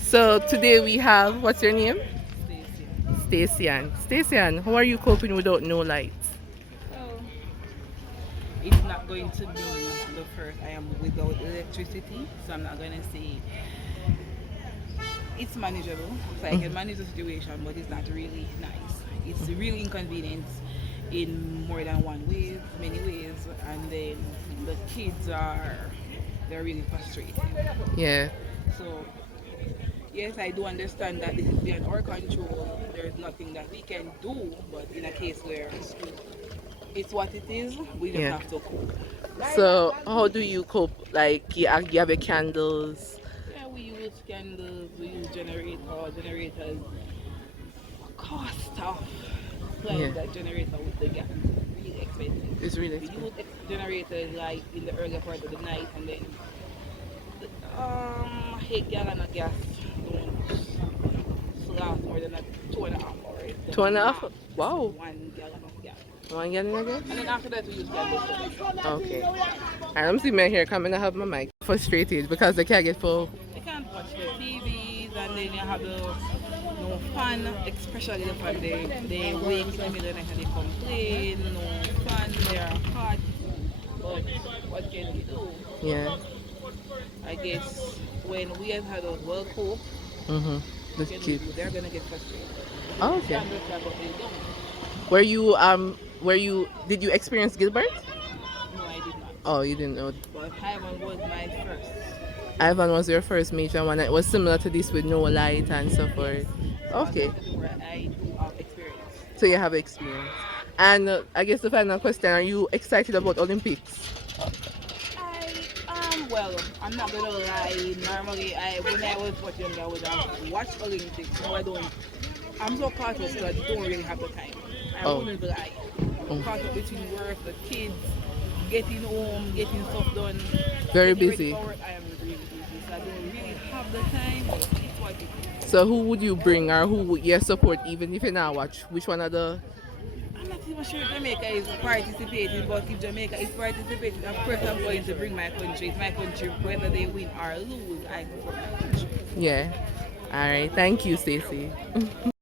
So today we have, what's your name? Stacy. Stacy Ann. Stacy Ann, how are you coping without no lights? Well, it's not going to be the first. I am without electricity, so I'm not going to say it's manageable. So I can manage the situation, but it's not really nice. It's really inconvenient in more than one way, many ways, and then the kids they're really frustrated. Yeah, So yes, I do understand that this is beyond our control. There's nothing that we can do, but in a case where it's what it is, we just yeah. have to cope. So how do you cope? Like you have your candles. Yeah, we use candles, we use generators. Cost of Yeah, supplying that generator with the gas is really expensive. it's really We expensive. use generators like in the earlier part of the night, and then 8 gallon of gas don't last more than a 2.5 hours. Two The and a half. max is Wow. 1 gallon of gas. One getting again? And then after that we use candles. Okay. And I'm seeing me here coming. I have my mic frustrated because they can't get full. They can't watch the TVs, and then you have the no fun, especially the fan. They wake in the middle of the night and they complain, no fun, they're hot. But what can we do? Yeah. I guess when we have had us well cooked, Mhm. The what can we kid. do? They're gonna get frustrated. Because Oh, we okay. stand with them, but they don't. Were you did you experience Gilbert? No, I did not. Oh, you didn't know. But Taiwan was my first. Ivan was your first major one. It was similar to this with no light and so Yes. forth. So I'm Okay. going to be where I do have experience. So you have experience. And I guess the final question, are you excited about Olympics? Well, I'm not gonna lie. Normally, when I was much younger, I would have watched Olympics. Now I don't. I'm so caught up, so I don't really have the time. I Oh. wouldn't lie. I'm Oh. caught up between work, the kids, getting home, getting stuff done, Very getting ready busy. for work. I am really busy, so I don't really have the time. But it's what it is. So who would you bring or who would you support even if you not watch? Which one of the I'm not even sure Jamaica is participating, but if Jamaica is participating, of course I'm going to bring my country. It's my country, whether they win or lose. I support my country. yeah. All right. Thank you, Stacy.